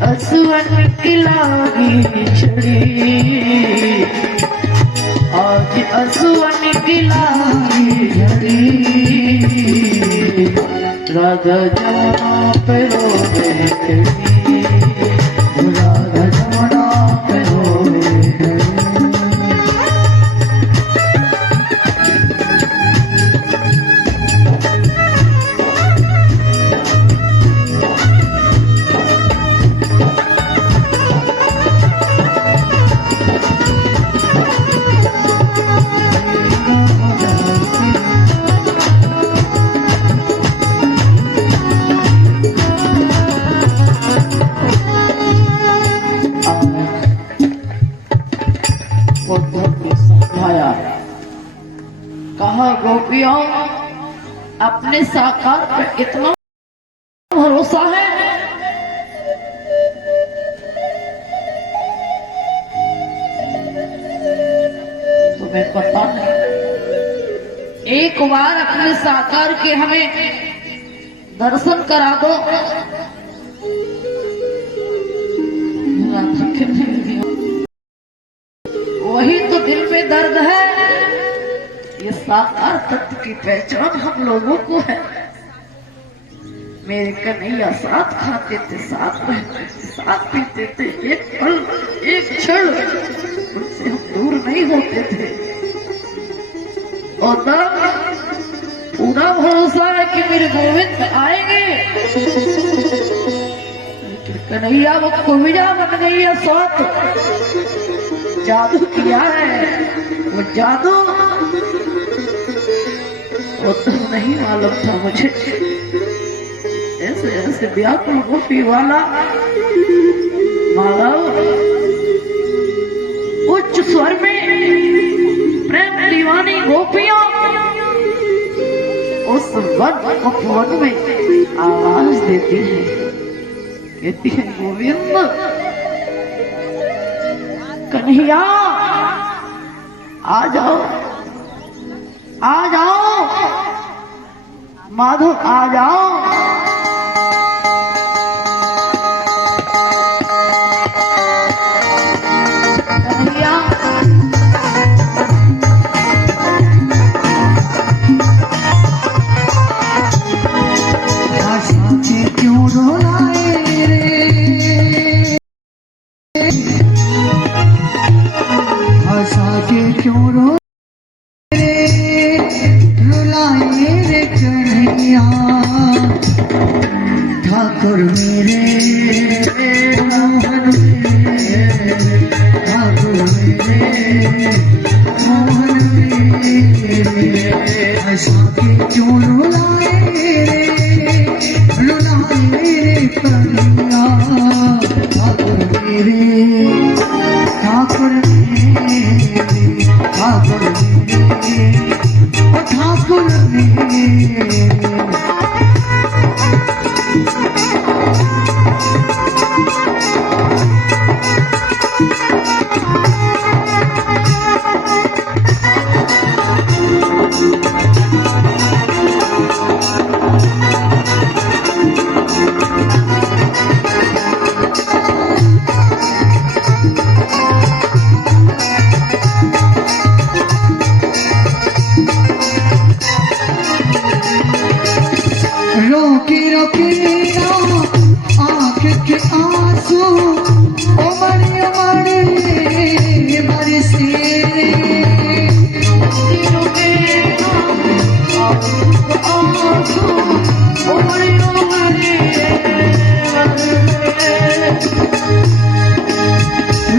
असवन की लागी छड़ी, आज असवन की लागी छड़ी, राधा जमुना पे रोवे खड़ी, राधा जमुना पे रोवे खड़ी। कहा गोपियों, अपने साकार पर इतना भरोसा है? तुम्हें पता नहीं, एक बार अपने साकार के हमें दर्शन करा दो। वही तो दिल में दर्द है। ये साकार तत्व की पहचान हम लोगों को है। मेरे कन्हैया साथ खाते थे, साथ रहते थे, साथ पीते थे, एक पल एक क्षण उनसे हम दूर नहीं होते थे। और तब पूरा भरोसा है कि मेरे गोविंद आएंगे। लेकिन कन्हैया वो कुमिजा बन गई है, साथ जादू किया है। वो जादू वो तो नहीं मालूम था मुझे। ऐसे ऐसे व्याकुल गोपी वाला मालव उच्च स्वर में प्रेम दीवानी गोपियों उस वन में आवाज देती है, कहती है गोविंद कन्हैया आ जाओ, आ जाओ माधव, आ जाओ। कन्हैया साथी क्यों रोलाए रे, साथी क्यों रो ठाकुर मेरे मोहन मेरे, ठाकुर मेरे मोहन मेरे, ऐसा के क्यों रुलाए रे, रुलाए रे कन्हैया। ठाकुर मेरे, ठाकुर मेरे, ठाकुर मेरे, ठाकुर मेरे। रोकी रोकी आँख के आंसू उमड़ उमड़ बरसे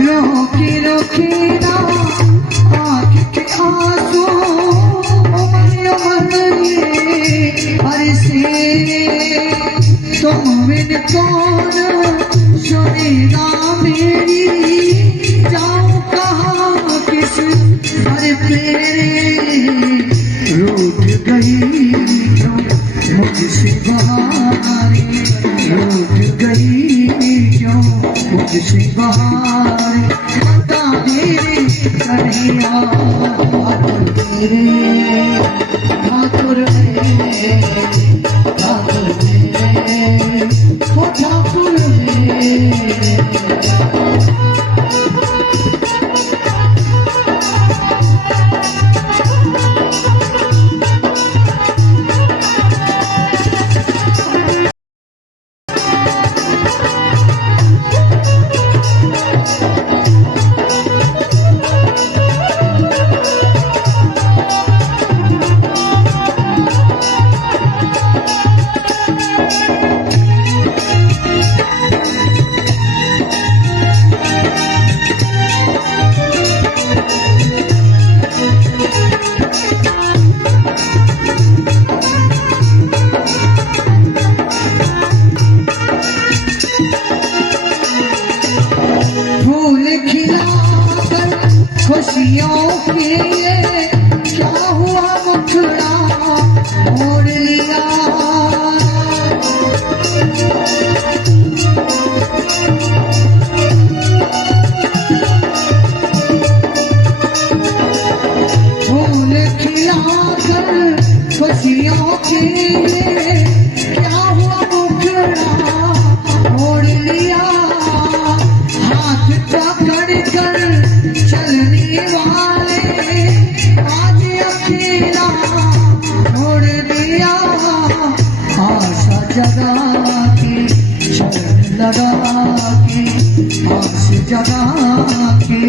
रोकी रोकी आँख के आंसू उमड़ उमड़ बरसे। तुम बिन कौन सुनेगा मेरी, जाऊं कहाँ किस घर पे, रूठ गई क्यों मुझसे बहारी, रूठ गई क्यों मुझसे बहारी। बता मेरे कन्हैया, ठाकुर मेरे, ठाकुर मेरे, ठाकुर मेरे। खुशियों के क्या हुआ मुखड़ा मोड़ लिया। फूल खिलाकर खुशियों के क्या हुआ मुखड़ा मोड़ लिया। हाथ पकड़ कर चलने वाले आज अकेला छोड़ दिया। आशा जगा के चरण लगा के, आस जगा के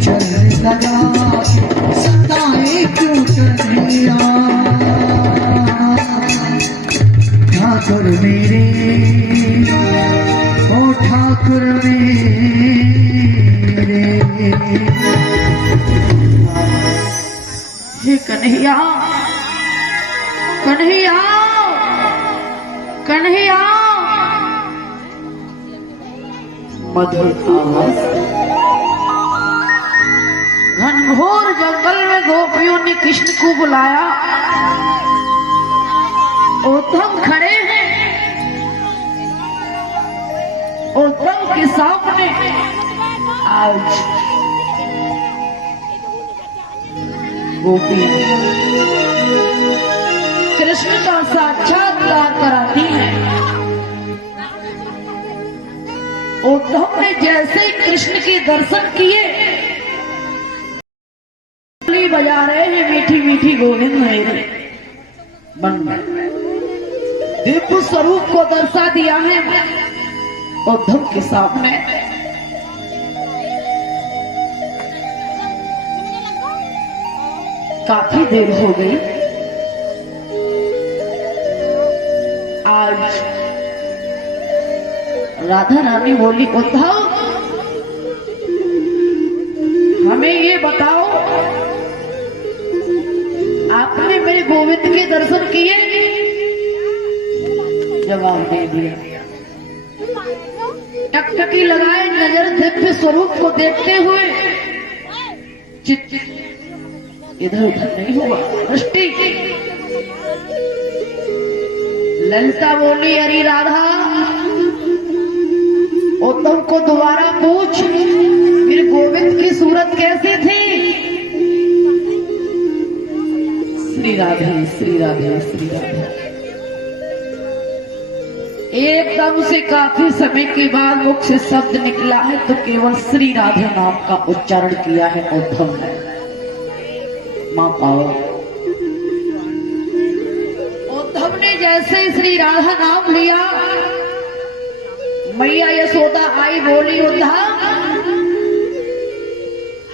चरण लगा के, सताए क्यों कन्हैया। ठाकुर मेरे ओ ठाकुर मेरे। हे कन्हैया कन्हैया कन्हैया। मधुर आवाज। घनघोर जंगल में गोपियों ने कृष्ण को बुलाया। उद्धव खड़े हैं, उद्धव के सामने आज गोपियां कृष्ण का साक्षात्कार कराती हैं। उद्धव ने जैसे ही कृष्ण के दर्शन किए, ताली बजा रहे हैं, मीठी मीठी गोविंद मेरे बन दिव्य स्वरूप को दर्शा दिया है उद्धव के सामने। काफी देर हो गई। आज राधा रानी बोली, उद्धव हमें ये बताओ, आपने मेरे गोविंद के दर्शन किए? जवाब दे दिया। टकटकी लगाए नजर दिव्य स्वरूप को देखते हुए, चित इधर उधर नहीं हुआ। दृष्टि ललिता बोली, अरे राधा, उद्धव को दोबारा पूछ, मेरे गोविंद की सूरत कैसी थी? श्री राधे श्री राधे श्री राधे। एकदम से काफी समय के बाद मुख से शब्द निकला है तो केवल श्री राधे नाम का उच्चारण किया है उद्धव ने। मां पाओ। उद्धव ने जैसे श्री राधा नाम लिया, मैया यशोदा आई, बोली, उद्धव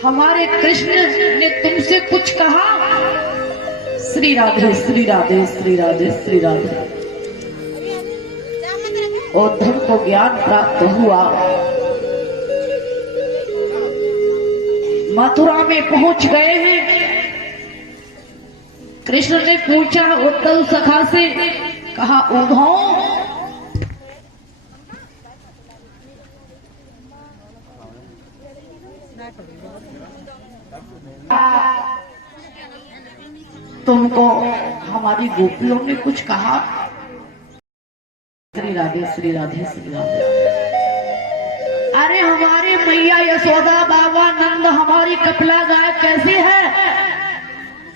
हमारे कृष्ण ने तुमसे कुछ कहा? श्री राधे श्री राधे श्री राधे श्री राधे। उद्धव को ज्ञान प्राप्त हुआ। मथुरा में पहुंच गए हैं। कृष्ण ने पूछा उद्धव सखा से, कहा उद्धव तुमको हमारी गोपियों ने कुछ कहा? श्री राधे श्री राधे श्री राधे। अरे हमारी मैया यशोदा, बाबा नंद, हमारी कपिला गाय कैसी है?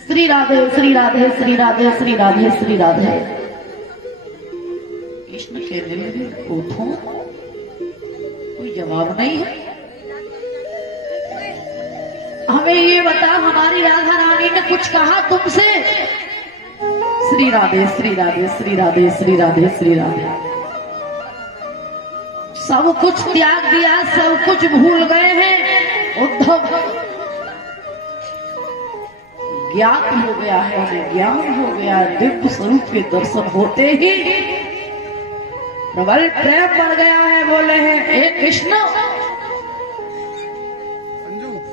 श्री राधे श्री राधे श्री राधे श्री राधे श्री राधे। कृष्ण कहने लगे, उठो, कोई जवाब नहीं है। हमें ये बता, हमारी राधा रानी ने कुछ कहा तुमसे? श्री राधे श्री राधे श्री राधे श्री राधे श्री राधे। सब कुछ त्याग दिया, सब कुछ भूल गए हैं। उद्धव ज्ञान हो गया है, उन्हें ज्ञान हो गया। दिव्य स्वरूप के दर्शन होते ही प्रबल प्रेम बढ़ गया है। बोले हैं, हे कृष्ण,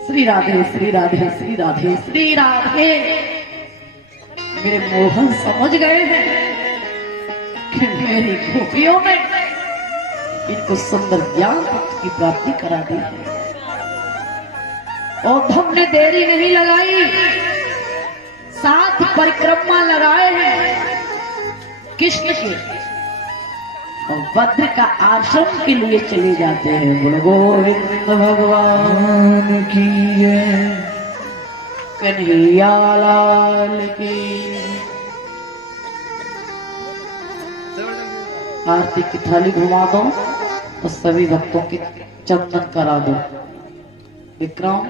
श्री राधे श्री राधे श्री राधे श्री राधे। मेरे मोहन समझ गए हैं कि मेरी गोपियों ने इनको सुंदर ज्ञान की प्राप्ति करा दी है। औधम ने देरी नहीं लगाई, 7 परिक्रमा लगाए हैं कृष्ण के, और भद्र का आश्रम के लिए चले जाते हैं। बोलो गोविंद भगवान की जय, कन्हैया लाल की। आरती की थाली घुमा दो और सभी भक्तों के चंदन करा दो। विक्रम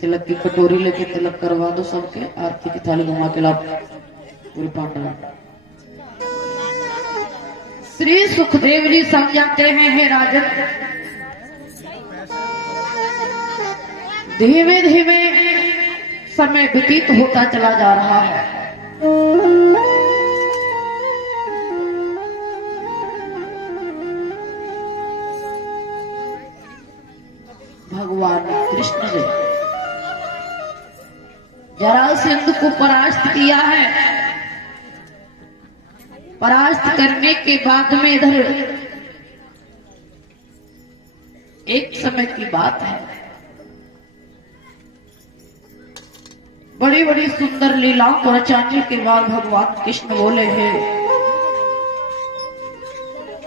तिलक की कटोरी लेके तिलक करवा दो सबके। आरती की थाली घुमा के लाओ पूरी पांडा। श्री सुखदेव जी समझाते हैं, हे राजन, धीमे धीमे समय व्यतीत होता चला जा रहा है। भगवान कृष्ण ने जरासंध को परास्त किया है। परास्त करने के बाद में इधर एक समय की बात है, बड़ी बड़ी सुंदर लीलाओं को रचाने के बाद भगवान कृष्ण बोले हैं,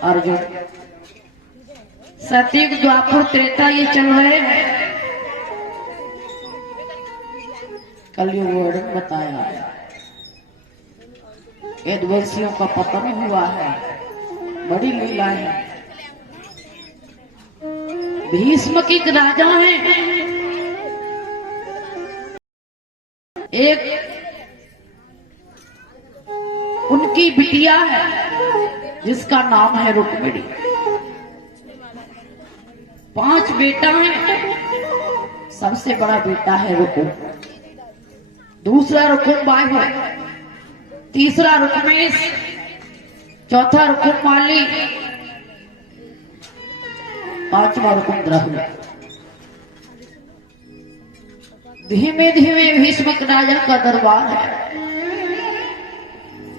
अर्जुन, सतयुग द्वापर त्रेता ये चल रहे हैं, कलयुग वर्णन बताया है, वेदवंशियों का पतन हुआ है, बड़ी लीला है। भीष्म की राजा है, एक उनकी बिटिया है जिसका नाम है रुक्मिणी। 5 बेटा हैं, सबसे बड़ा बेटा है रुकुम, दूसरा रुकुम बाई है, तीसरा रुक्मेश, चौथा रुकुममाली, 5वां रुकुम द्रहुल। धीमे धीमे भीष्म राजा का दरबार है,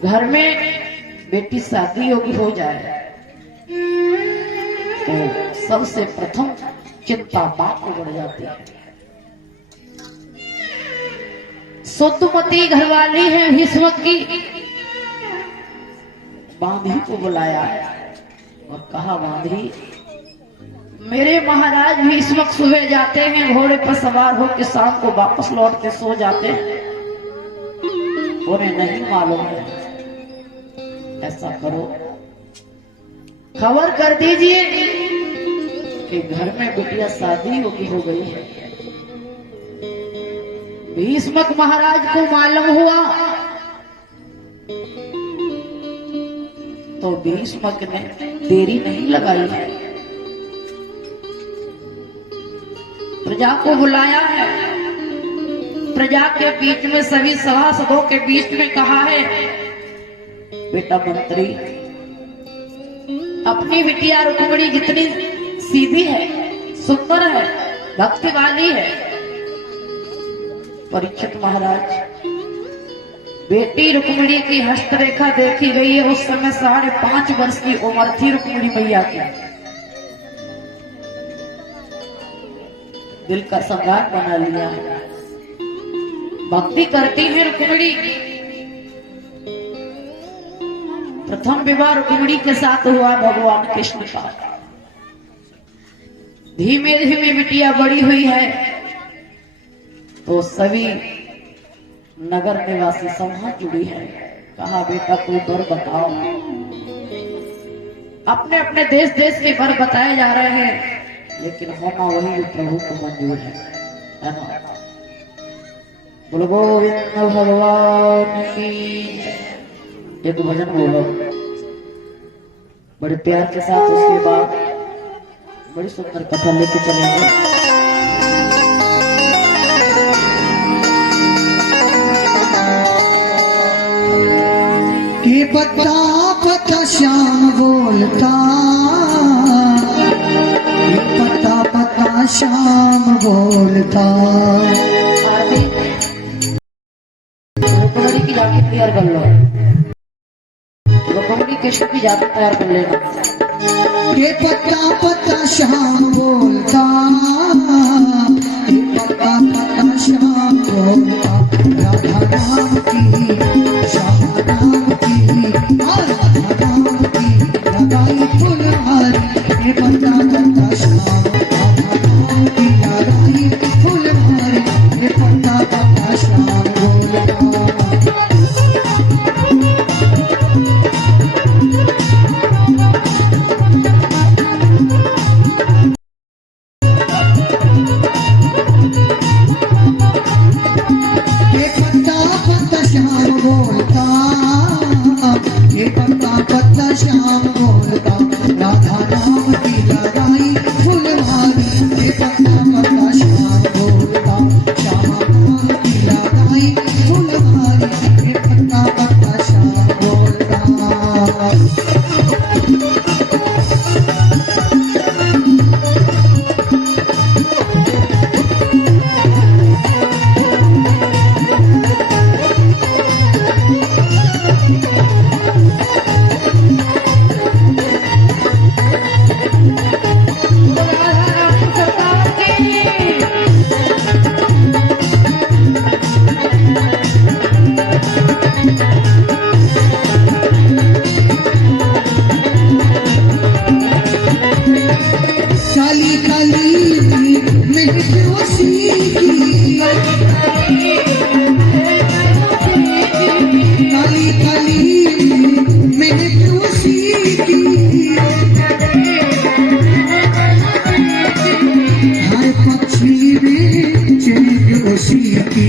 घर में बेटी शादी योग्य हो जाए तो सबसे प्रथम चिंता बाप को बढ़ जाती है। सुतमती घरवाली है भीष्म की, बांधी को बुलाया और कहा, बांधी, मेरे महाराज भीष्म सुबह जाते हैं, घोड़े पर सवार होकर शाम को वापस लौट के सो जाते हैं, उन्हें नहीं मालूम है। ऐसा करो, खबर कर दीजिए कि घर में बिटिया शादी हो गई है। भीष्मक महाराज को मालूम हुआ तो भीष्मक ने देरी नहीं लगाई है, प्रजा को बुलाया है, प्रजा के बीच में सभी सभासदों के बीच में कहा है, बेटा मंत्री, अपनी बिटिया रुक्मिणी जितनी सीधी है, सुंदर है, भक्ति वाली है, परीक्षित महाराज, बेटी रुक्मिणी की हस्तरेखा देखी गई है, उस समय 5.5 वर्ष की उम्र थी रुक्मिणी मैया की। दिल का सम्राट बना लिया है, भक्ति करती है रुक्मिणी। प्रथम विवाह रुक्मिणी के साथ हुआ भगवान कृष्ण का। धीमे धीमे बिटिया बड़ी हुई है तो सभी नगर निवासी समूह जुड़ी है, कहा, बेटा कोई वर बताओ। अपने अपने देश देश के वर बताए जा रहे हैं, लेकिन होना वही जो प्रभु को मंजूर है ना। बोलो गोविंद भगवान की। एक भजन बोलो बड़े प्यार के साथ, उसके बाद बड़ी सुंदर कथा लेके चलेंगे। कि पता पता श्याम बोलता, पता पता श्याम बोलता। रुक्मिणी की जाके तैयार कर लो, रुक्मिणी कृष्ण की जाके तैयार कर लेना। ये पता पता श्याम बोलता, श्याम बोलता राधा नाम की श्यामा नाम की राधा नाम की लगाई फुलहारी ये बंदा बंदा श्याम राधा नाम की लगाई फुलहारी ये बंदा बंदा श्याम बोलता श्याम बोलता राधा नाम की लगाई फुलहारी ये पत्ता पत्ता श्याम बोलता श्यामा नाम की लगाई फुलहारी ये पत्ता पत्ता श्याम बोलता काली काली महजोशी की काली काली महजोशी की हर पक्षी में चेंजोशी की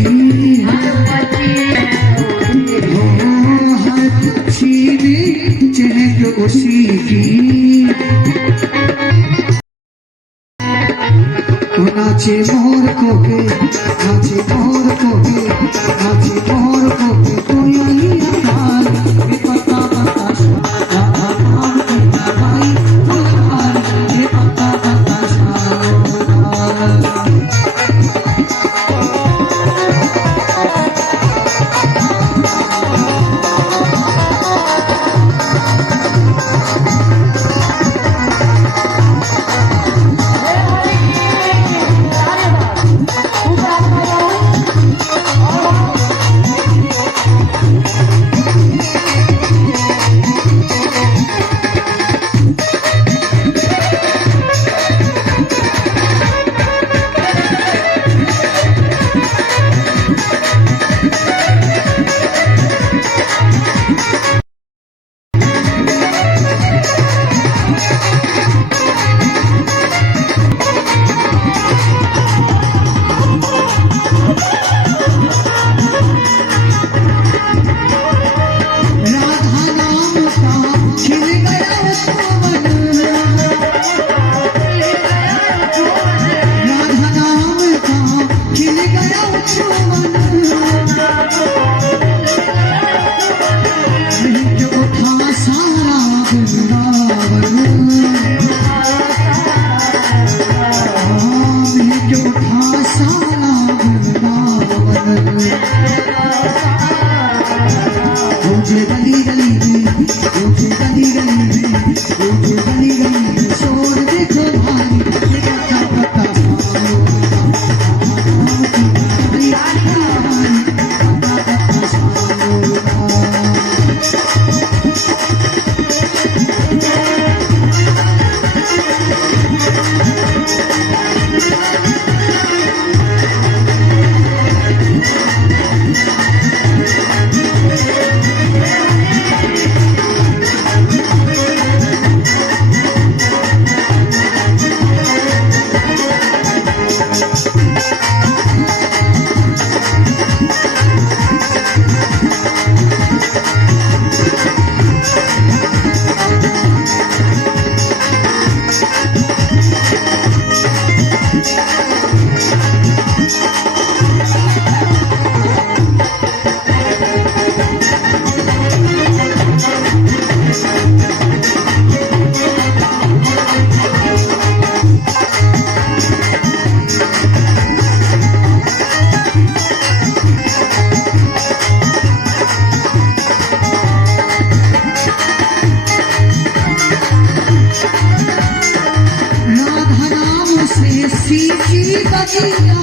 हर पक्षी में चेंजोशी की नाचे मोर को के नाचे मोर को के नाचे मोर को के कोई अंधार ये पत्ता पत्ता राधा नाम की लगाई फुलहारी ये पत्ता पत्ता सीखी बगिया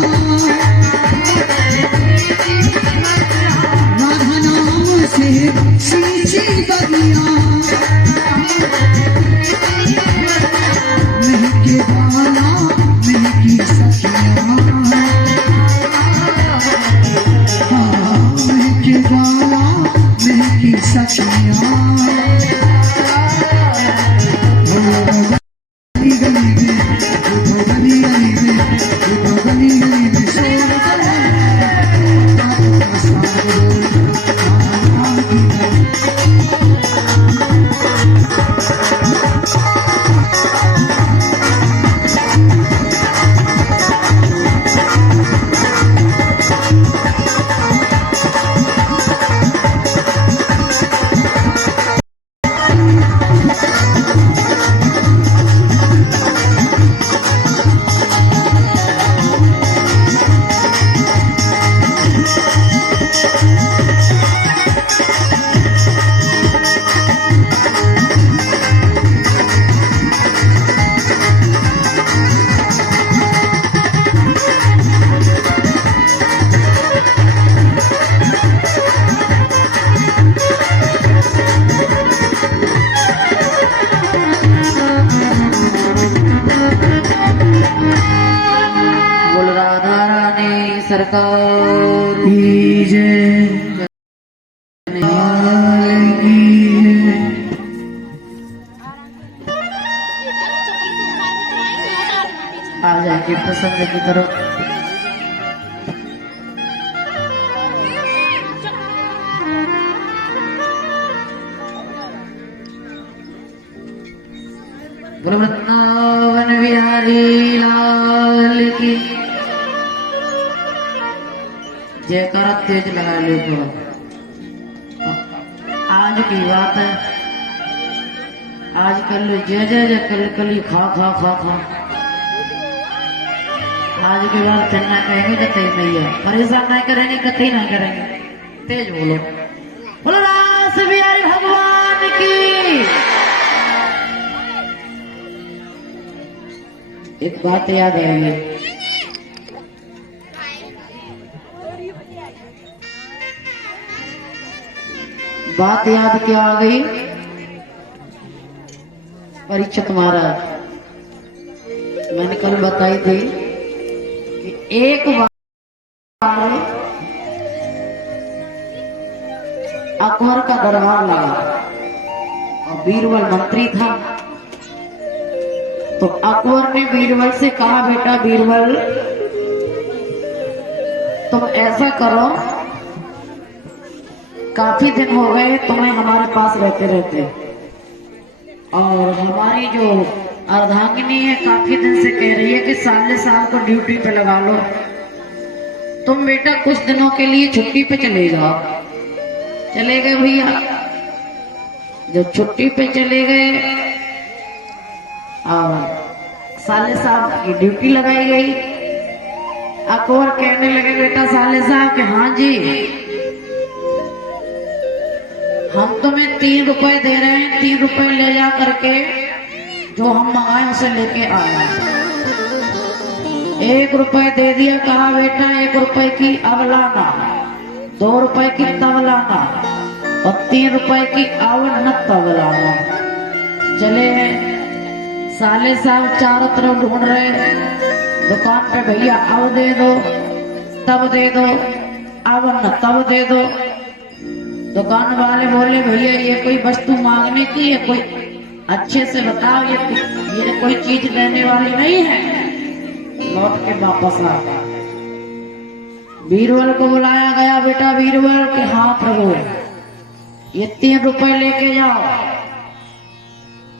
सरकार की जय। लाल की जय। आ जाएंगे प्रसंग की तरफ। बोलो वृंदावन बिहारी लाल की जयकारा तेज लगा लो। आज की बात है, आज कल जय जय जय कल कली खा खा खा खा। आज के बाद चलना कहेंगे कतई नहीं है, परेशान नहीं करेंगे, कतई नहीं करेंगे। तेज बोलो, बोलो रास बिहारी भगवान की। एक बात याद आएगी, बात याद क्या आ गई? परीक्षित महाराज, मैंने कल बताई थी कि एक बार अकबर का दरबार लगा और बीरबल मंत्री था। तो अकबर ने बीरबल से कहा, बेटा बीरबल तुम ऐसा करो, काफी दिन हो गए तुम्हें हमारे पास रहते रहते, और हमारी जो अर्धांगिनी है काफी दिन से कह रही है कि साले साहब को ड्यूटी पे लगा लो। तुम बेटा कुछ दिनों के लिए छुट्टी पे चले जाओ। चले गए भैया, जब छुट्टी पे चले गए और साले साहब की ड्यूटी लगाई गई। अकबर कहने लगे, बेटा साले साहब के हाँ जी, हम तुम्हें 3 रुपए दे रहे हैं, 3 रुपए ले जा करके जो हम मंगाए उसे लेके आए। 1 रुपए दे दिया, कहा बेटा 1 रुपए की अब लाना, 2 रुपए की तब लाना और 3 रुपए की अब न तब लाना। चले साले साहब चारों तरफ ढूंढ रहे, दुकान पे भैया अब दे दो, तब दे दो, अब न तब दे दो। दुकान वाले बोले, भैया ये कोई वस्तु मांगने की है, कोई अच्छे से बताओ, ये कोई चीज लेने वाली नहीं है। लौट के वापस आ गया। बीरबल को बुलाया गया, बेटा बीरबल के हाँ प्रभु, ये 3 रुपए लेके जाओ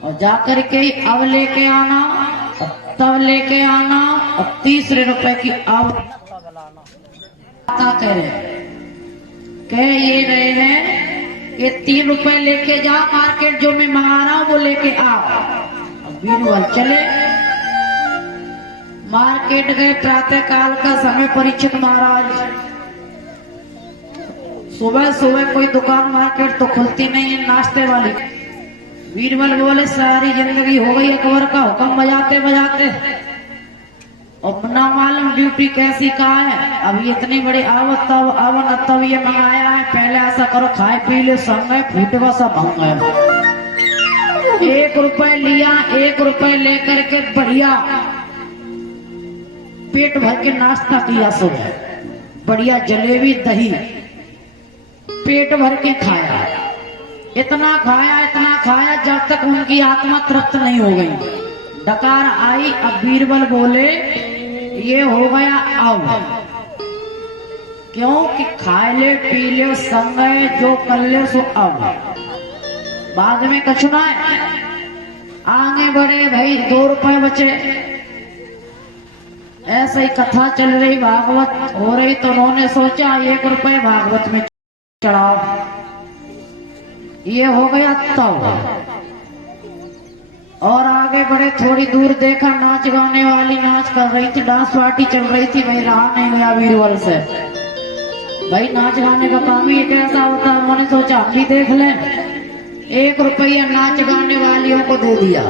और जाकर के अब लेके आना, तब लेके आना और 30 रुपए की अब कह रहे, कह ये रहे हैं कि 3 रुपए लेके जाओ, मार्केट जो मैं मंगा रहा हूं वो लेके आओ। बीरबल चले, मार्केट गए। प्रातः काल का समय, परीक्षित महाराज, सुबह सुबह कोई दुकान मार्केट तो खुलती नहीं है नाश्ते वाली। बीरबल बोले, सारी जिंदगी हो गई अकबर का हुक्म बजाते बजाते, और ना मालूम ड्यूटी कैसी कहा है। अभी इतनी बड़ी आवत तब ये मंगाया है, पहले ऐसा करो खाए पी ले, संग फूटे सब भंग गए। 1 रुपए लिया, 1 रुपए लेकर के बढ़िया पेट भर के नाश्ता किया। सुबह बढ़िया जलेबी दही पेट भर के खाया। इतना खाया जब तक उनकी आत्मा तृप्त नहीं हो गई। डकार आई। अब बीरबल बोले, ये हो गया अब, क्योंकि खाए ले पी ले संग जो कर ले सो अब, बाद में कछुना है। आगे बढ़े भाई, 2 रुपए बचे। ऐसे ही कथा चल रही, भागवत हो रही, तो उन्होंने सोचा 1 रुपए भागवत में चढ़ाओ। ये हो गया तब। और आगे बढ़े, थोड़ी दूर देखा नाच गाने वाली नाच कर रही थी, डांस पार्टी चल रही थी। भाई रहा नहीं गया बीरबल से, भाई नाच गाने का काम ही कैसा होता है। उन्होंने सोचा हम भी देख लें। 1 रुपया नाच गाने वालियों को दे दिया।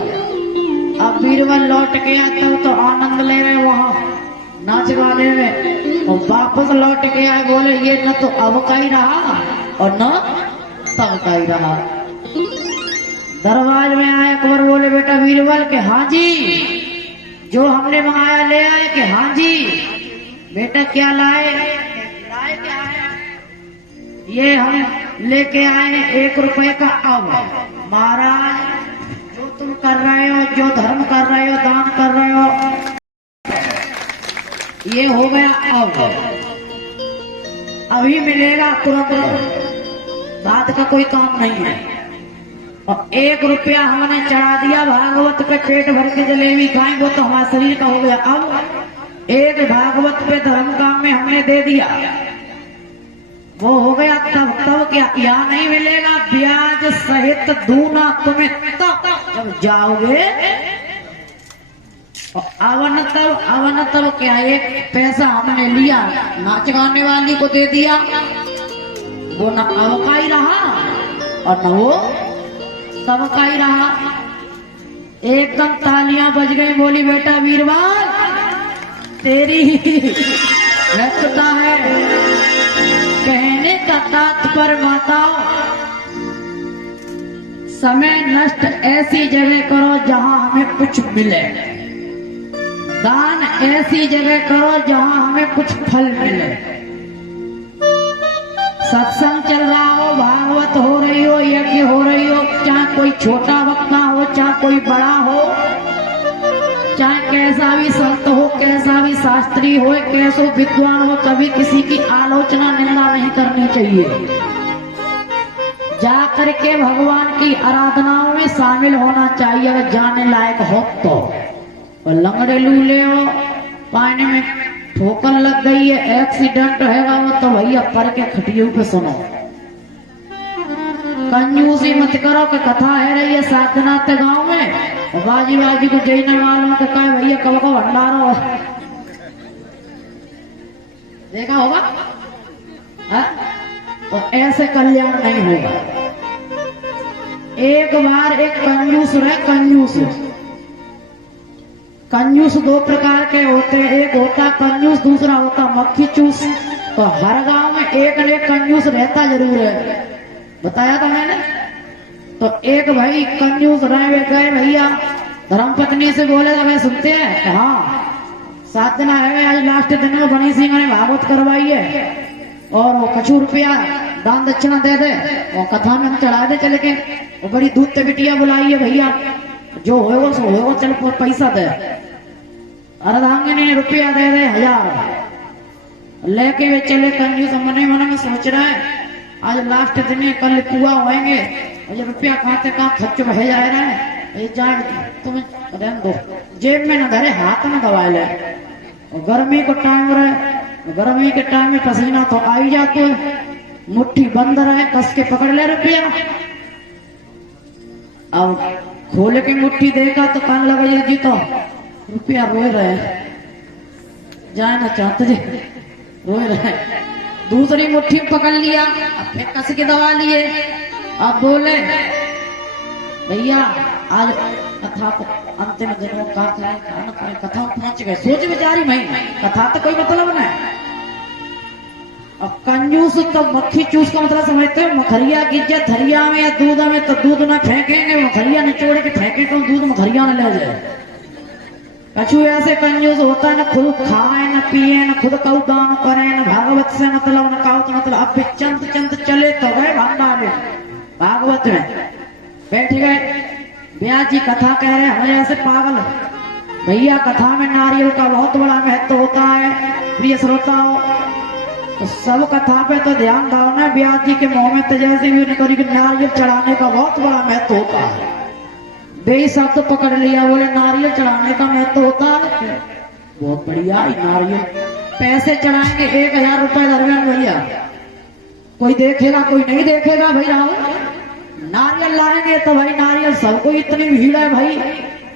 अब बीरबल लौट के आए, तब तो आनंद ले रहे वहां नाच गाने में, और वापस लौट के आए, बोले ये न तो अब का ही रहा और न तब का ही रहा। दरबार में आए, अकबर बोले, बेटा बीरबल के हाँ जी, जो हमने मंगाया ले आए के हाँ जी, बेटा क्या लाए? लाए क्या है? ये हम लेके आए 1 रुपए का अब। महाराज जो तुम कर रहे हो, जो धर्म कर रहे हो, दान कर रहे हो, ये हो गया अब। अभी मिलेगा तुरंत, बात का कोई काम नहीं है। और 1 रुपया हमने चढ़ा दिया भागवत पे, पेट भर के जलेबी खाएं, वो तो हमारे शरीर का हो गया। अब 1 भागवत पे धर्म काम में हमने दे दिया, वो हो गया। तब क्या यहाँ नहीं मिलेगा, ब्याज सहित दूना तुम्हें तब जब जाओगे। अवन तब क्या, एक पैसा हमने लिया नाच गाने वाली को दे दिया, वो न अब का ही रहा और न वो तब का ही रहा। एकदम तालियां बज गई, बोली बेटा वीरवाल तेरी व्यस्तता है। कहने का तात्पर्य माताओं, समय नष्ट ऐसी जगह करो जहां हमें कुछ मिले, दान ऐसी जगह करो जहां हमें कुछ फल मिले। सत्संग चल रहा हो, भागवत हो रही हो, यज्ञ हो रही हो, चाहे कोई छोटा वक्ता हो, चाहे कोई बड़ा हो, चाहे कैसा भी संत हो, कैसा भी शास्त्री हो, कैसो विद्वान हो, कभी किसी की आलोचना निंदा नहीं करनी चाहिए। जा करके भगवान की आराधनाओं में शामिल होना चाहिए अगर जाने लायक हो तो। और लंगड़े लूले हो, पानी में ठोकर लग गई है, एक्सीडेंट हैगा वो तो भैया पर के खटियों पे सुनो। कंजूसी मत करो कि कथा है रही है साधनाथ गांव में, बाजी बाजी को जैने वालों के कहे भैया कब को भंडारो देखा होगा है? तो ऐसे कल्याण नहीं होगा। एक बार एक कंजूस रहे, कंजूस 2 प्रकार के होते हैं, एक होता कंजूस, दूसरा होता मक्खी चूस। तो हर गांव में एक न एक कंजूस रहता जरूर है, बताया था मैंने। तो एक भाई कंजूस रहे, वे गए भैया धर्मपत्नी से बोले तो वे सुनते हैं, हाँ 7 दिन है आज लास्ट दिन में बनी सिंह ने भागवत करवाई है और वो कछु रुपया दान दक्षिणा दे दे और कथा में हम चढ़ा दे चले के। वो बड़ी दूध ते बिटिया बुलाई है भैया, जो होगा सो होगा, चल पैसा दे। अर्धांगिनी ने रुपया दे दे 1000 लेके वे चले। कंजूस मने मन में सोच रहा है आज लास्ट दिन है, कल पुआ होएंगे और ये रुपया खाते कहाँ खर्च रह जाए रहा है, ये जान तुम रहने दो, जेब में न धरे हाथ में दबा ले। और गर्मी को टाइम रहे, गर्मी के टाइम में पसीना तो आ ही जाते, मुट्ठी बंद रहे, कस के पकड़ ले रुपया। अब खोल के मुट्ठी देखा तो कान लगे जी तो रुपया रोए रहे, जाए ना चाहते जी रोए रहे। दूसरी मुट्ठी पकड़ लिया, अब फिर कस के दबा लिए। अब बोले भैया आज कथा को अंतिम दिनों का कथा पहुंच गए, सोच विचारी भाई कथा तो कोई मतलब नहीं। अब कंजूस तो मक्खी चूस का मतलब समझते हो, मखरिया गिज्जे थरिया में या दूध में, तो दूध में फेंकेंगे, मखरिया निचोड़ के फेंके तो दूध मखरिया में ले जाए। कछु ऐसे कंजूस होता है, न खुद खाए न पिए, न खुद कऊ दान करे, न भागवत से मतलब न काउ तो मतलब। अब चंद चले तो गए भंडारे भागवत में बैठ गए, ब्याज जी कथा कह रहे हमें ऐसे पागल। भैया कथा में नारियल का बहुत बड़ा महत्व होता है प्रिय श्रोताओं, तो सब कथा पे तो ध्यान दो ना। ब्याज जी के मुंह में तो जैसे भी करी नारियल चढ़ाने का बहुत बड़ा महत्व होता है। बे शब्द पकड़ लिया, बोले नारियल चढ़ाने का महत्व होता है, बहुत बढ़िया। नारियल पैसे चढ़ाएंगे 1000 रुपए दरमियान भैया, कोई देखेगा कोई नहीं देखेगा भाई। राहुल नारियल लाएंगे तो भाई नारियल सबको इतनी भीड़ है भाई,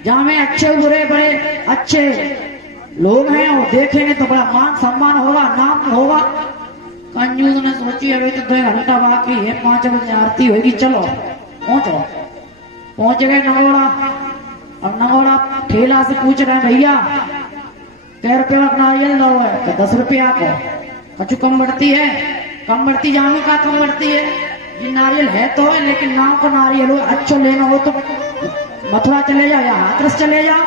जहां में अच्छे बुरे बड़े अच्छे लोग हैं वो देखेंगे तो बड़ा मान सम्मान होगा, नाम होगा। कंजूस ने सोची अभी तो 2 घंटा बाकी है, 5 बजे आरती होगी, चलो पहुंचो। पहुंच गए नगोड़ा। अब नगोड़ा ठेला से पूछ रहे हैं भैया कै रुपया नारियल लो है, तो 10 रुपया को। कछु कम बढ़ती है, कम बढ़ती जाने का कम बढ़ती है, ये नारियल है तो है लेकिन नाव का नारियल हो, अच्छो लेना हो तो मथुरा चले जाओ या हाथरस चले जाओ।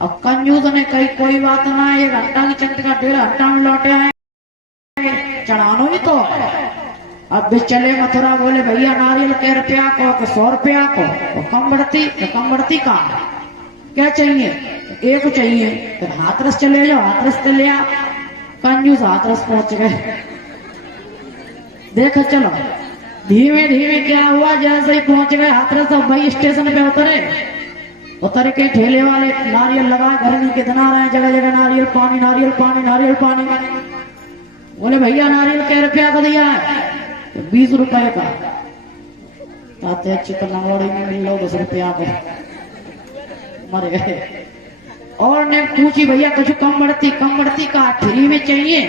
अब कंजूस ने कही कोई बात ना, 1 घंटा की चंद का 1.5 घंटा में लौटे आए, चढ़ानो ही तो है। अब भी चले मथुरा, बोले भैया नारियल कै रुपया को, 100 रुपया को, कम बढ़ती कहाँ, क्या चाहिए, 1 चाहिए, फिर हाथरस चले जाओ, हाथरस से ले आ। कंजूस हाथरस पहुंच गए। देखो चलो धीमे धीमे क्या हुआ, जैसे ही पहुंच गए हाथरस, अब भाई स्टेशन पे उतर के ठेले वाले नारियल लगा घर में कितना रहे, जगह जगह नारियल पानी नारियल पानी नारियल पानी। बोले भैया नारियल कै रुपया का दिया है, तो 20 रुपए का। कहते चिकन में मिल लो 10 रुपया का, मर गए। और ने पूछी भैया कुछ कम बढ़ती का फ्री में चाहिए,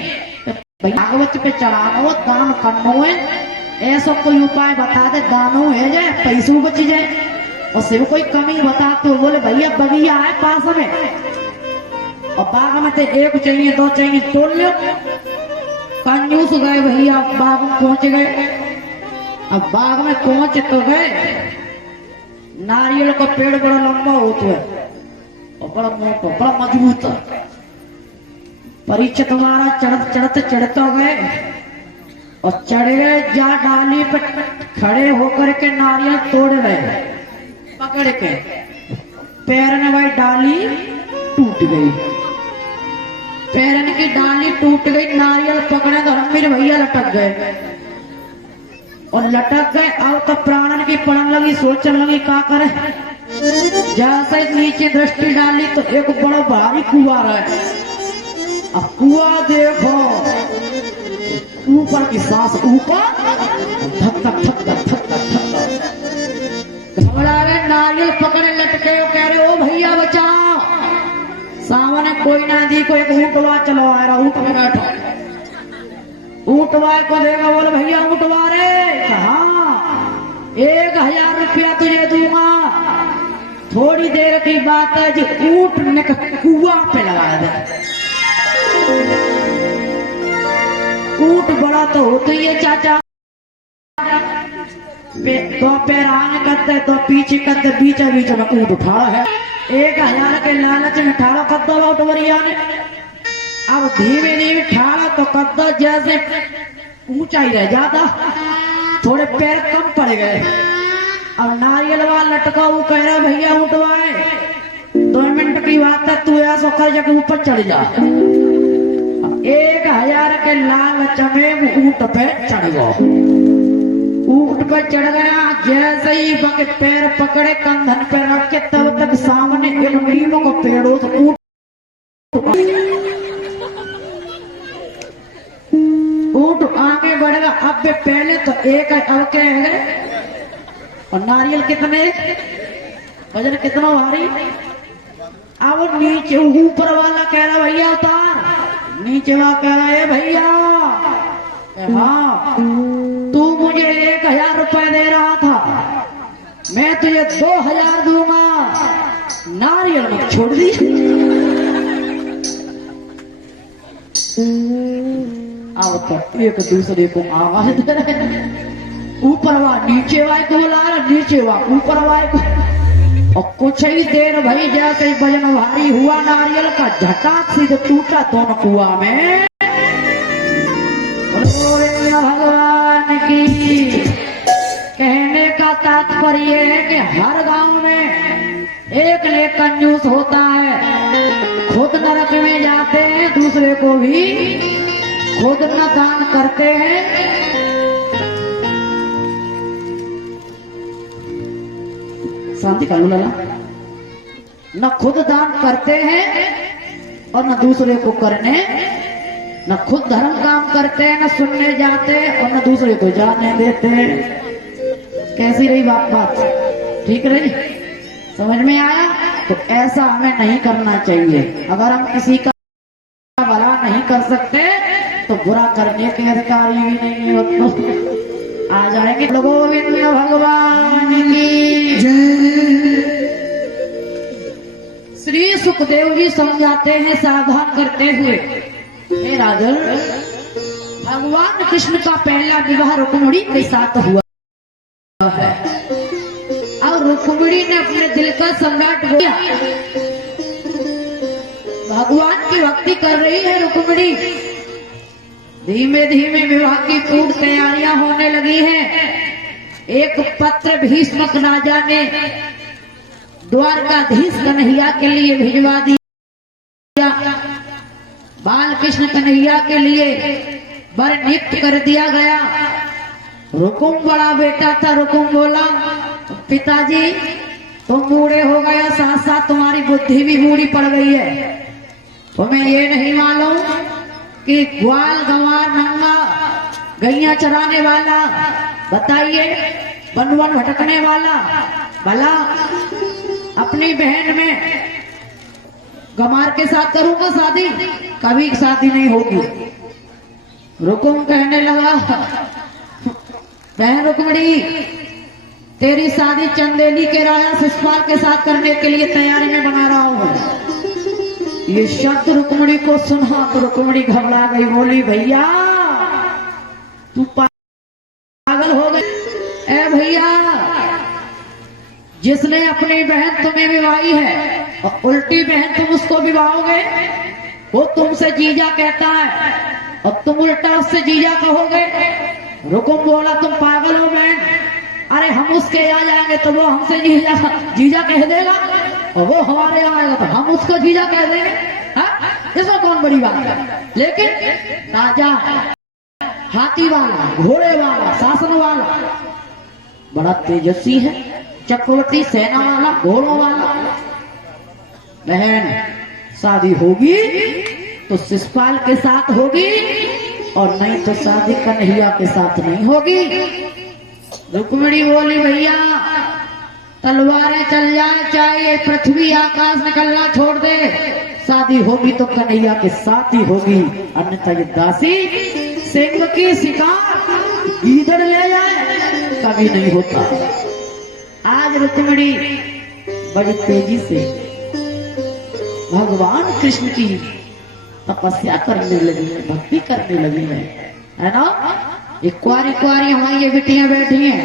तो भागवत पे चढ़ानो दान करनो है, ऐसा कोई उपाय बता दे, दानो है जाए पैसों बच जाए, और सिर्फ कोई कमी बता। तो बोले भैया बगिया है पास में, और बाग में तो 1 चाहिए 2 चाहिए, तोड़ लो। कंजूस गए भैया, बाग में पहुंच गए। अब बाग में पहुंच तो गए, नारियल का पेड़ बड़ा लंबा होता है और बड़ा मोटा बड़ा मजबूत है। परीक्षित हमारा चढ़ते गए और चढ़ गए, जा डाली पे खड़े होकर के नारियल तोड़ रहे, पकड़ के पैरन भाई डाली टूट गई, पैरन की डाली टूट गई, नारियल पकड़े तो मेरे भैया लटक गए, और लटक गए। अब तो प्राणन की पड़न लगी, सोचने लगी क्या करे। जैसे नीचे दृष्टि डाली तो एक बड़ा भारी कुआं है। अब कुआं देखो, ऊपर की सांस ऊपर, धक धक धक धक धक धक धक, घबरा रहे, नारियल पकड़े लटके, कह रहे ओ भैया बचाओ। सामने कोई ना दी को एक ऊँटवा चलो आ रहा, ऊँट में बैठो, ऊँटवा को देगा, बोले भैया ऊँटवा रे, हाँ 1000 रुपया तुझे दूंगा। थोड़ी देर की बात है जी, ऊँट ने कुआं पे लगाया दे। ऊँट बड़ा तो होता ही है चाचा, 2 पैर आगे करते 2 पीछे करते, बीच में ऊँट उठा है। 1000 के लालच में ठाड़ा कद्दा उठवरिया ने। अब धीमे धीमे ठाड़ा तो कद्दा जैसे ऊंचाई रह जाता, थोड़े पैर कम पड़ गए। अब नारियल वाला लटका, वो कह रहा भैया उठवाए, 2 मिनट की बात है, तू ऐसा कर जाके ऊपर चढ़ जा। 1000 के लालच में ऊँट पे चढ़ गया, ऊँट पे चढ़ गया। जैसे ही बके पैर पकड़े कंधन पे रख के, तब तक सामने एक नीमों को पेड़ हो, ऊँट आगे बढ़ेगा। अब पहले तो एक है, अब क्या है, और नारियल कितने, वजन कितना भारी। अब नीचे ऊपर वाला कह रहा भैया उतार, नीचे वाला कह रहा है भैया, हाँ तू मुझे 1000 रुपए दे रहा था, मैं तुझे 2000 दूंगा, नारियल में छोड़ दी। अब तो एक दूसरे को आवाज दे रहे, ऊपर वाला नीचे वाले को बुला रहा, नीचे वाला ऊपर वाले को। और कुछ ही देर भाई जैसे ही वजन भारी हुआ नारियल का, झटाक सीधे टूटा दोनों कुआं में। भगवान की कहने का तात्पर्य है कि हर गांव में एक ने कंजूस होता है, खुद नरक में जाते हैं, दूसरे को भी खुद न दान करते हैं। शांति कर लो लाला, न खुद दान करते हैं और न दूसरे को करने, न खुद धर्म काम करते हैं, न सुनने जाते हैं और न दूसरे को जाने देते हैं। कैसी रही बात ठीक रही, समझ में आया? तो ऐसा हमें नहीं करना चाहिए। अगर हम किसी का भला नहीं कर सकते तो बुरा करने के अधिकारी भी नहीं है। आ जाएंगे गोविंद भगवान की जय। श्री सुखदेव जी समझाते हैं सावधान करते हुए, हे राजन, भगवान कृष्ण का पहला विवाह रुक्मिणी के साथ हुआ है और रुक्मिणी ने अपने दिल का सम्राट किया। भगवान की भक्ति कर रही है रुक्मिणी। धीमे धीमे विवाह की पूर्ण तैयारियां होने लगी हैं। एक पत्र भीष्मक राजा ने द्वारकाधीश कन्हैया के लिए भिजवा दिया। बाल कृष्ण कन्हैया के लिए वर नियुक्त कर दिया गया। रुकुम बड़ा बेटा था। रुकुम बोला, पिताजी तुम बूढ़े हो गए, साथ साथ तुम्हारी बुद्धि भी बूढ़ी पड़ गई है। तुम्हें ये नहीं मालूम कि ग्वाल गंवार नंगा गैया चराने वाला, बताइए वन वन भटकने वाला, भला अपनी बहन में गंवार के साथ करूंगा शादी? कभी शादी नहीं होगी। रुकुम कहने लगा, बहन रुक्मिणी तेरी शादी चंदेली के राजा शिशुपाल के साथ करने के लिए तैयारी में बना रहा हूं। ये शब्द रुक्मिणी को सुना तो रुक्मिणी घबरा गई, बोली भैया तू पागल हो गई। ए भैया, जिसने अपनी बहन तुम्हें विवाही है और उल्टी बहन तुम उसको विवाहोगे, वो तुमसे जीजा कहता है और तुम उल्टा उससे जीजा कहोगे। रुकुम बोला, तुम पागल हो बहन? अरे हम उसके यहाँ जाएंगे तो वो हमसे जीजा जीजा कह देगा और वो हमारे यहाँ आएगा तो हम उसको जीजा कह देंगे। इसमें कौन बड़ी बात है? लेकिन राजा हाथी वाला, घोड़े वाला, शासन वाला, बड़ा तेजस्वी है, चक्रवर्ती सेना वाला, घोड़ों वाला। बहन शादी होगी तो शिशुपाल के साथ होगी और नहीं तो शादी कन्हैया के साथ नहीं होगी। रुक्मिणी बोली, भैया तलवारें चल जाए, चाहे पृथ्वी आकाश निकलना छोड़ दे, शादी होगी तो कन्हैया के साथ ही होगी, अन्यथा ये दासी सिंह की शिकार गीदड़ ले जाए कभी नहीं होता। आज रुक्मिणी बड़ी तेजी से भगवान कृष्ण की तपस्या करने लगी है, भक्ति करने लगी है ना। ये कुआरी कुआरी हमारी ये बिटियां बैठी हैं,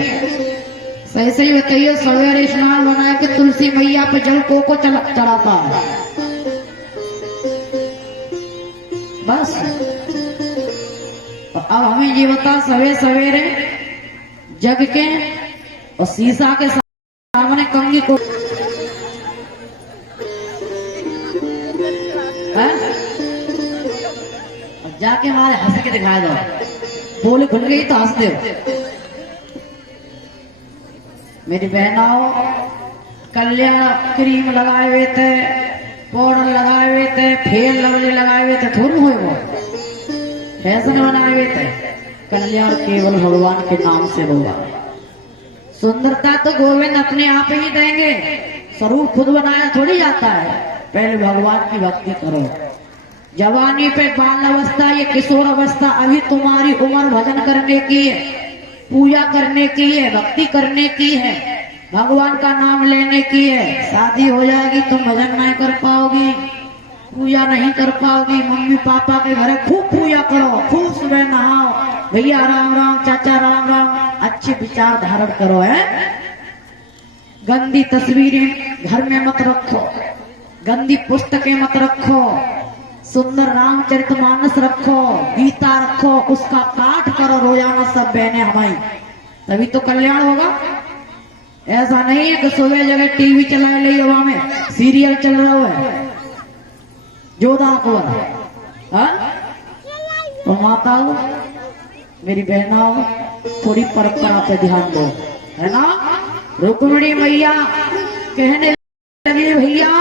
सही सही बताइए, सवेरे स्नान बना के तुलसी मैया पे जल को चढ़ाता है। बस अब हमें ये बता, सवेरे सवेरे जग के और शीशा के सामने कंगी को जाके हमारे हंस के दिखा दो, बोले खुल गई तो हंस दो। मेरी बहनों कल्याण क्रीम लगाए हुए थे, पाउडर लगाए हुए थे, फेल लवली लगाए हुए थे, थोड़ी हुए वो फैशन बनाए हुए थे। कल्याण केवल भगवान के नाम से होगा। सुंदरता तो गोविंद अपने आप ही देंगे, स्वरूप खुद बनाया थोड़ी जाता है। पहले भगवान की भक्ति करो। जवानी पे बाल अवस्था, ये किशोर अवस्था, अभी तुम्हारी उम्र भजन करने की है, पूजा करने की है, भक्ति करने की है, भगवान का नाम लेने की है। शादी हो जाएगी तुम भजन नहीं कर पाओगी, पूजा नहीं कर पाओगी। मम्मी पापा के घर खूब पूजा करो, खूब सुबह नहाओ, भैया राम राम, चाचा राम राम, अच्छे विचार धारण करो। है गंदी तस्वीरें घर में मत रखो, गंदी पुस्तकें मत रखो, सुंदर रामचरितमानस रखो, गीता रखो, उसका पाठ करो रोजाना सब बहने हमारी, तभी तो कल्याण होगा। ऐसा नहीं है कि सुबह जगह टीवी चला ली, वहां में सीरियल चल रहा है जोधा को। तो माताओं मेरी बहनाओं थोड़ी परंपरा पे ध्यान दो, है ना। रुक्मिणी मैया कहने लगी, भैया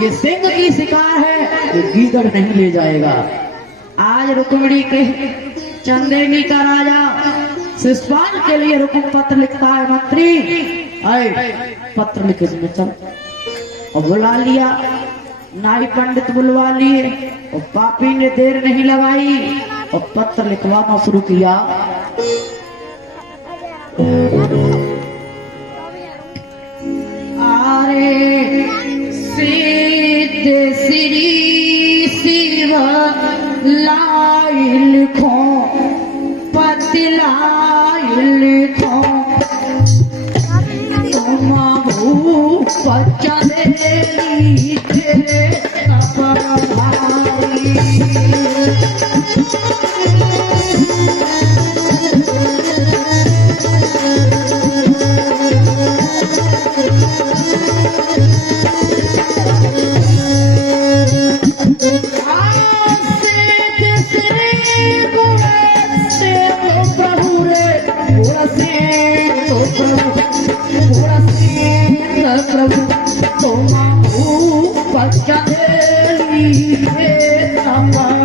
ये सिंह की शिकार है, ये गीदड़ नहीं ले जाएगा। आज रुक्मिणी के चंदेली का राजा शिशुपाल के लिए रुकुम पत्र लिखता है। मंत्री आए पत्र लिखे चल, और बुला लिया, नाई पंडित बुलवा लिए, और पापी ने देर नहीं लगाई और पत्र लिखवाना शुरू किया। आरे सिद्ध श्री शिव लाई लिखो, पतलाई लिखो, तुम भूप चले लीजिए तब चंदेली के समान।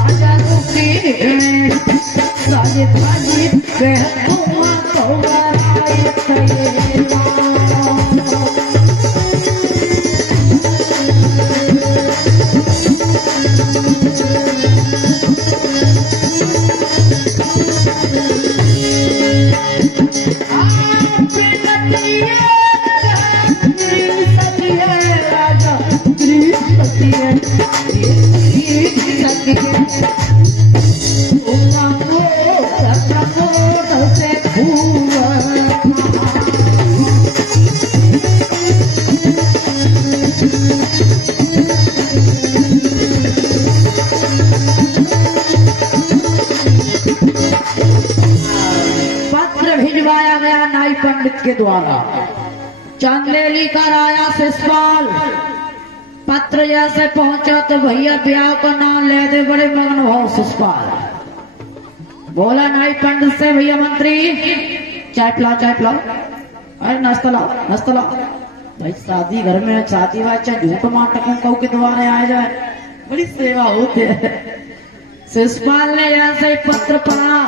राजा राजे भाजी पत्र भिजवाया गया नाई पंडित के द्वारा। चंदेली का राया शिषपाल पत्र जैसे पहुंचा तो भैया ब्याह का नाम ले दे बड़े मगन भाव शिषपाल। बोला नाई पंडित से, भैया मंत्री चाय पिलाओ चाय पिलाओ, अरे नाश्ता लाओ नाश्ता लाओ। भाई शादी घर में शादी बात चाहे झूठ माटकों कहू के द्वारे आ जाए, बड़ी सेवा होती है। शिषपाल ने ऐसे पत्र पढ़ा,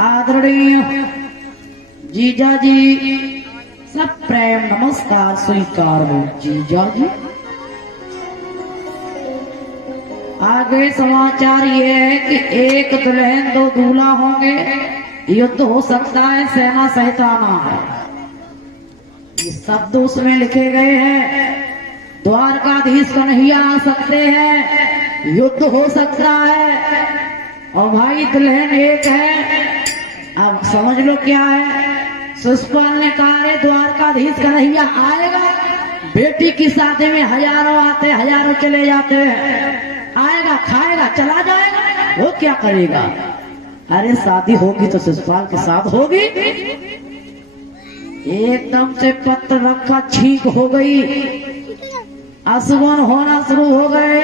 आदरणीय जीजा जी सब प्रेम नमस्कार स्वीकार हो। जीजा जी आगे समाचार ये है कि एक दुल्हन दो दूल्हा होंगे, युद्ध हो सकता है, सेना सहित आना है। ये शब्द उसमें लिखे गए हैं। द्वारकाधीश कन्हैया आ सकते हैं, युद्ध हो सकता है, और भाई दुल्हन एक है। अब समझ लो क्या है। शिषपाल ने कहा है द्वारकाधीश कन्हैया आएगा, बेटी की शादी में हजारों आते हजारों चले जाते हैं, आएगा खाएगा चला जाएगा, वो क्या करेगा। अरे शादी होगी तो शिषपाल के साथ होगी। एकदम से पत्र रखा, छींक हो गई, आसमान होना शुरू हो गए,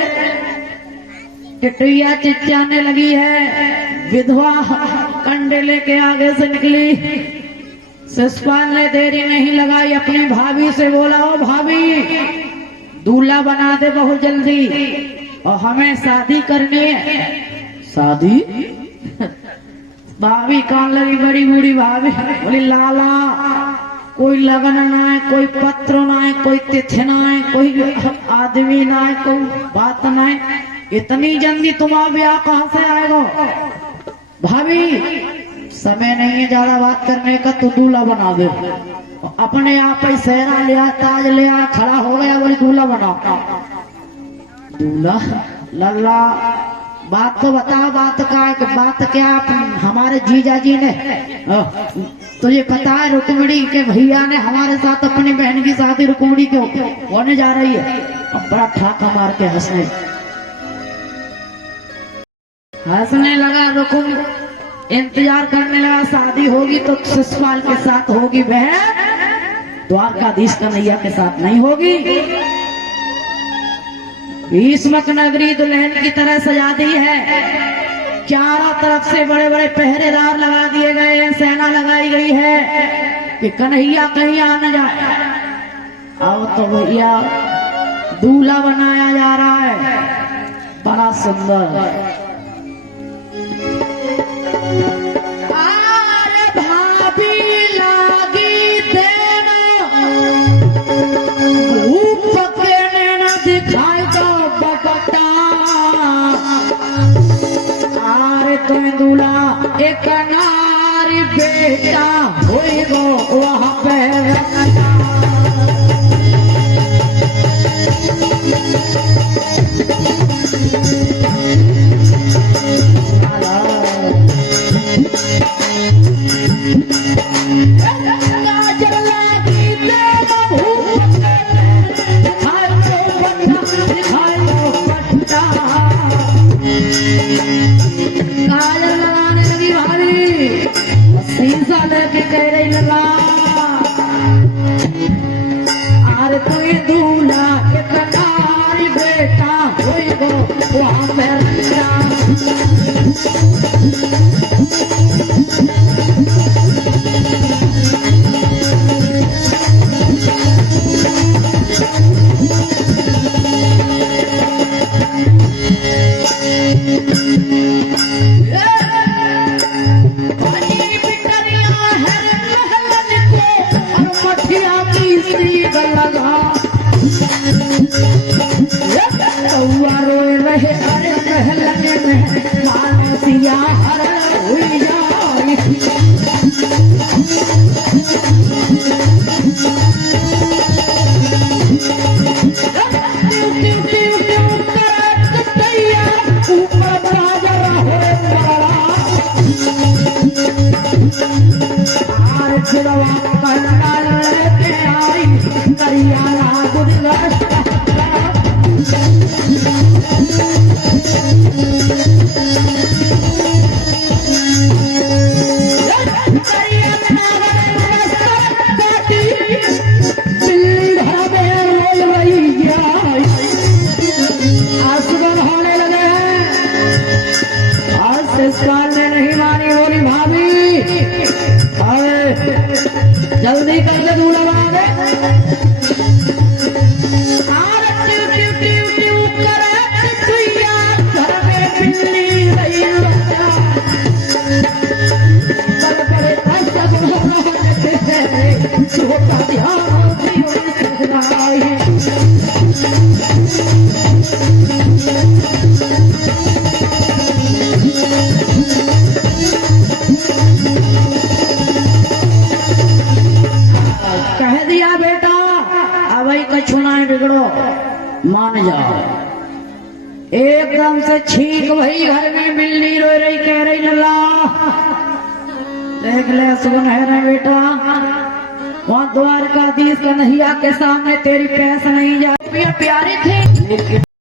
टिटैया चिच्चाने लगी है। विधवा कंडे लेके आगे से निकली। शिषपाल ने देरी नहीं लगाई, अपनी भाभी से बोला, ओ भाभी दूल्हा बना दे बहुत जल्दी, और हमें शादी करनी है। शादी? भाभी कौन लगी, बड़ी बूढ़ी भाभी बोली, लाला कोई लगन ना है, कोई पत्र ना है, कोई तिथि ना है, कोई आदमी ना है, कोई बात ना है, इतनी जल्दी तुम्हारा ब्याह कहाँ से आएगा। भाभी समय नहीं है ज्यादा बात करने का, तो दूल्हा बना दे। अपने आप ही सेहरा लिया, ताज लिया, खड़ा हो गया, बोली दूल्हा बना। दूल्हा? लल्ला बात तो बताओ, बात का बात क्या। हमारे जीजा जी ने तुझे पता है रुक्मिणी के भैया ने हमारे साथ अपनी बहन की शादी रुक्मिणी के होने जा रही है। अब बड़ा ठाका मार के हंसने लगा। रुकुम इंतजार करने लगा, शादी होगी तो शिषपाल के साथ होगी बहन, द्वारकाधीश कन्हैया के साथ नहीं होगी। भीष्मक नगरी दुल्हन की तरह सजा दी है, चारों तरफ से बड़े बड़े पहरेदार लगा दिए गए हैं, सेना लगाई गई है कि कन्हैया कहीं आ न जाए। अब तो भैया दूल्हा बनाया जा रहा है, बड़ा सुंदर। तुम्हें दूल्हा एक नारी बेटा होएगो वहाँ पे। काजल लगाने लगी भाभी, लेके कह रही लला अरे कोई दूल्हा इतना बेटा कोई गो वहाँ बैठा रोए रहे अरे महलने में मानसिया हर हुई जाए ऊपर बाजार हो आर छुड़वा करना लेके आई करियाला गुजर नहीं मानी बोली भाभी जल्दी करके दूल्हा बना दे कह दिया बेटा अब कछुना बिगड़ो मान जाओ एकदम से छींक वही घर में बिल्ली रो रही कह रही लल्ला देख ले सुन है ना बेटा वहाँ द्वारकाधीश कन्हैया के सामने तेरी पैस नहीं जा प्यारी थी लेकिन